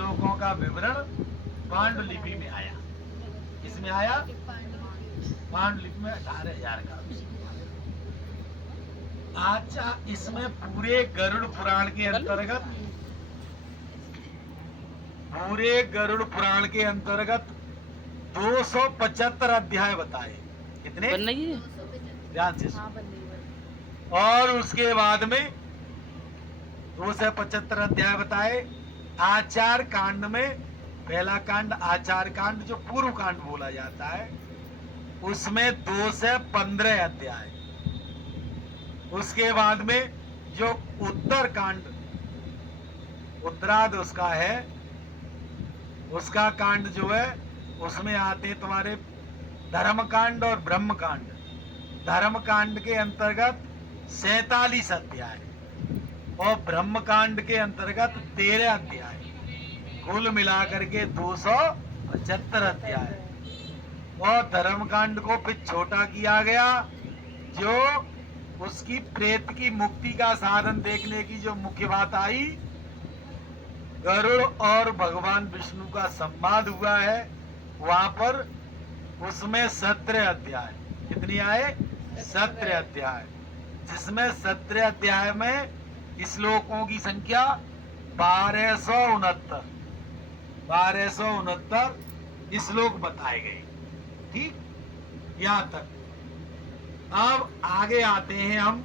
श्लोकों का विवरण पांडुलिपि में आया। इसमें आया पांडुलिपि में 18,000 का। अच्छा, इसमें पूरे गरुड़ पुराण के अंतर्गत, पूरे गरुड़ पुराण के अंतर्गत 275 अध्याय बताए। कितने? ध्यान से सुनो। और उसके बाद में 275 अध्याय बताए। आचार कांड में पहला कांड आचार कांड जो पूर्व कांड बोला जाता है, उसमें 2 से 15 अध्याय। उसके बाद में जो उत्तर कांड, उत्तरार्ध उसका है, उसका कांड जो है उसमें आते तुम्हारे धर्म कांड और ब्रह्म कांड। धर्म कांड के अंतर्गत 47 अध्याय और ब्रह्म कांड के अंतर्गत 13 अध्याय, कुल मिलाकर के 275 अध्याय। और धर्म कांड को फिर छोटा किया गया, जो उसकी प्रेत की मुक्ति का साधन देखने की जो मुख्य बात आई, गरुड़ और भगवान विष्णु का संवाद हुआ है वहां पर, उसमें 17 अध्याय। कितनी आए? 17 अध्याय, जिसमें 17 अध्याय में श्लोकों की संख्या 1269 श्लोक बताए गए। ठीक, यहां तक। अब आगे आते हैं, हम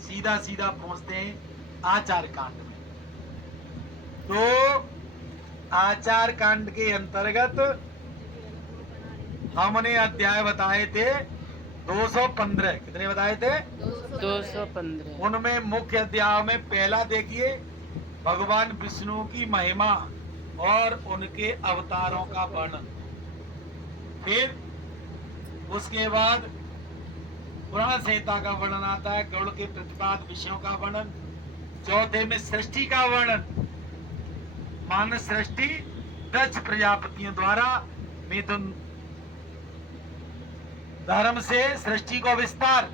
सीधा सीधा पहुंचते हैं आचार कांड में। तो आचार कांड के अंतर्गत हमने अध्याय बताए थे 215। कितने बताए थे? 215। उनमें मुख्य अध्याय में पहला देखिए, भगवान विष्णु की महिमा और उनके अवतारों का वर्णन। फिर उसके बाद पुराण संहिता का वर्णन आता है, गरुड़ के प्रतिपाद विषयों का वर्णन। चौथे में सृष्टि का वर्णन, मानव सृष्टि दक्ष प्रजापतियों द्वारा मिथुन धर्म से सृष्टि को विस्तार,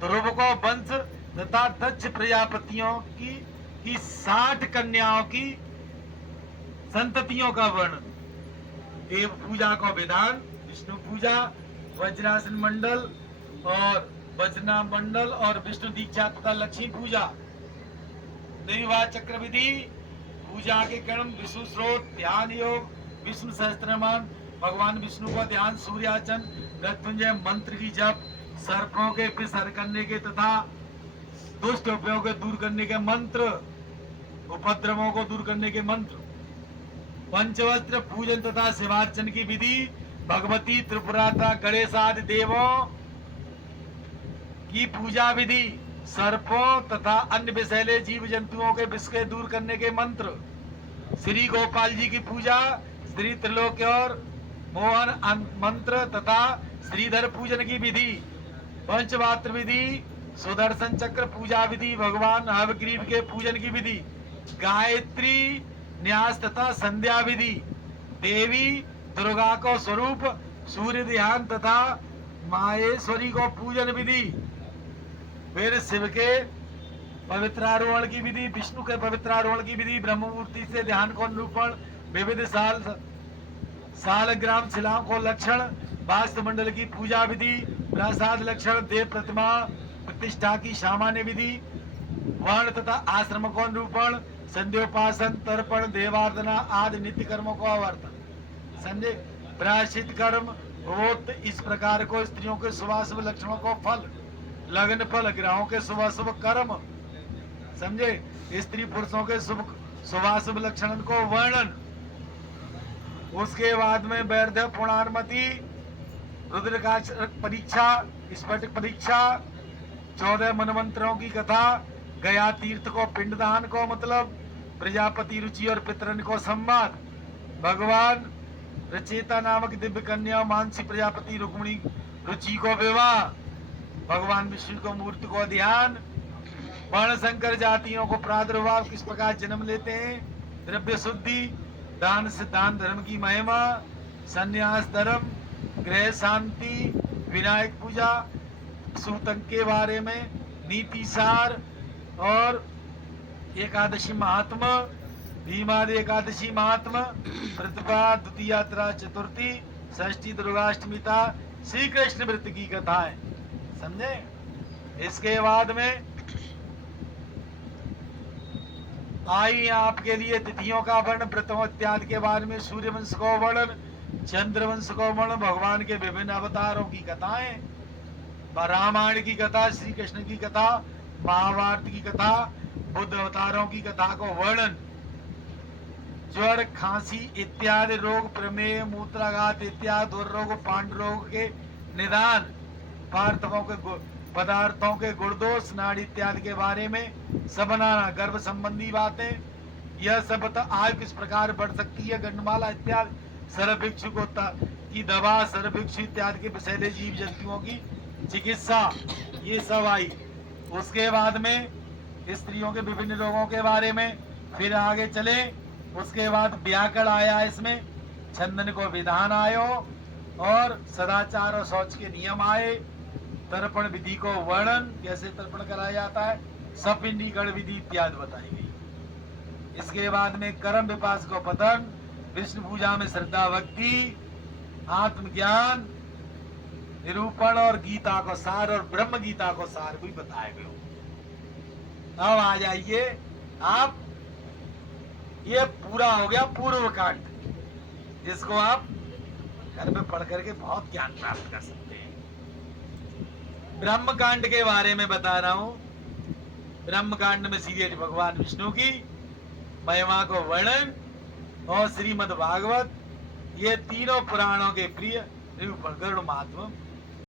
ध्रुव को वंश तथा दक्ष प्रजापतियों की 60 कन्याओं की संततियों का वर्णन। देव पूजा का विधान, विष्णु पूजा, वज्रासन मंडल और वज्रना मंडल और विष्णु दीक्षा तथा लक्ष्मी पूजा, विवाह चक्र विधि, पूजा के क्रम, विष्णु स्रोत, ध्यान योग, विष्णु सहस्त्रनाम, भगवान विष्णु का ध्यान, सूर्यार्चन, मृत्युंजय मंत्र की जप, सर्पों के विसर्जन करने के तथा दुष्ट उपयोग को दूर करने के मंत्र, उपद्रवों को दूर करने के मंत्र, पंचवस्त्र पूजन तथा शिवार्चन की विधि, भगवती त्रिपुरा तथा गणेश आदि देवों की पूजा विधि, सर्पों तथा अन्य विषैले जीव जंतुओं के विष के दूर करने के मंत्र, श्री गोपाल जी की पूजा, श्री त्रिलोक्य और मोहन मंत्र तथा श्रीधर पूजन की विधि, पंचवात्र विधि, सुदर्शन चक्र पूजा विधि, भगवान हवग्रीव के पूजन की विधि, गायत्री न्यास तथा संध्या विधि, देवी दुर्गा को स्वरूप, सूर्य ध्यान तथा माहेश्वरी को पूजन विधि, फिर शिव के पवित्रारोहण की विधि, विष्णु के पवित्रारोहण की विधि, ब्रह्म मूर्ति से ध्यान को निरूपण, विविध सालग्राम शिलाओं को लक्षण, वास्तु मंडल की पूजा विधि, प्रसाद लक्षण, देव प्रतिमा प्रतिष्ठा की सामान्य विधि, वर्ण तथा आश्रम को निरूपण, संध्योपासन, तर्पण, देवार्धना आदि नित्य कर्मों को आवर्तन, समझे, प्रायश्चित कर्म, व्रत, इस प्रकार को स्त्रियों के शुभाशुभ लक्षणों को फल, लग्न फल, ग्रहों के शुभाशुभ कर्म, समझे, स्त्री पुरुषों के शुभाशुभ लक्षण को वर्णन। उसके बाद में वैर्ध्य पुराणमति, रुद्रकाक्ष परीक्षा, स्फटिक परीक्षा, 14 मनमंत्रों की कथा, गया तीर्थ को पिंडदान को मतलब, प्रजापति रुचि और पितरन को संवाद, भगवान रचेता नामक दिव्य कन्या मानसी प्रजापति रुक्मिणी रुचि को विवाह, भगवान विष्णु को मूर्ति को ध्यान, वर्ण संकर जातियों को प्रादुर्भाव किस प्रकार जन्म लेते हैं, द्रव्य शुद्धि, दान से दान धर्म की महिमा, संन्यास धर्म, गृह शांति, विनायक पूजा, सूतक के बारे में, नीति सार और एकादशी महात्मा, भीमाद एकादशी महात्मा, प्रतिभा द्वितीयात्रा चतुर्थी, षष्ठी दुर्गाष्टमी था, श्री कृष्ण व्रत की कथा है, समझे। इसके बाद में आई आपके लिए तिथियों का वर्ण, व्रतों इत्यादि के बारे में, सूर्यवंश को वर्णन, चंद्रवंश को वर्णन, भगवान के विभिन्न अवतारों की कथाएं, रामायण की कथा, श्री कृष्ण की कथा, महाभारत की कथा, बुद्ध अवतारों की कथा को वर्णन, ज्वर खांसी इत्यादि रोग, प्रमेय मूत्राघात इत्यादि दुर्रोग, पांडु रोग के निदान, पदार्थों के गुणदोष, नाड़ी इत्यादि के बारे में सब बनाना, गर्भ संबंधी बातें, यह सब आयु किस प्रकार बढ़ सकती है, गंडमाला इत्यादि, सर्वभिक्षु की दवा, सर्वभिक्षु इत्यादि के विषैले जीव जंतुओं की चिकित्सा, ये सब आई। उसके बाद में स्त्रियों के विभिन्न रोगों के बारे में, फिर आगे चले। उसके बाद व्याकरण आया, इसमें छंदन को विधान आयो, और सदाचार और शौच के नियम आए, तर्पण विधि को वर्णन, कैसे तर्पण कराया जाता है, सपिंडीकरण विधि इत्यादि बताई गई। इसके बाद में कर्म विपास को पतन, विष्णु पूजा में श्रद्धा भक्ति, आत्मज्ञान निरूपण, और गीता को सार और ब्रह्म गीता को सार भी बताए गए। अब आ जाइए आप, ये पूरा हो गया पूर्व कांड, जिसको आप घर में पढ़ करके बहुत ज्ञान प्राप्त कर सकते हैं। ब्रह्म कांड के बारे में बता रहा हूं। ब्रह्म कांड में सीधे भगवान विष्णु की महिमा को वर्णन, और श्रीमद् भागवत, ये तीनों पुराणों के प्रिय निरूपण, गरुड़ महात्म्य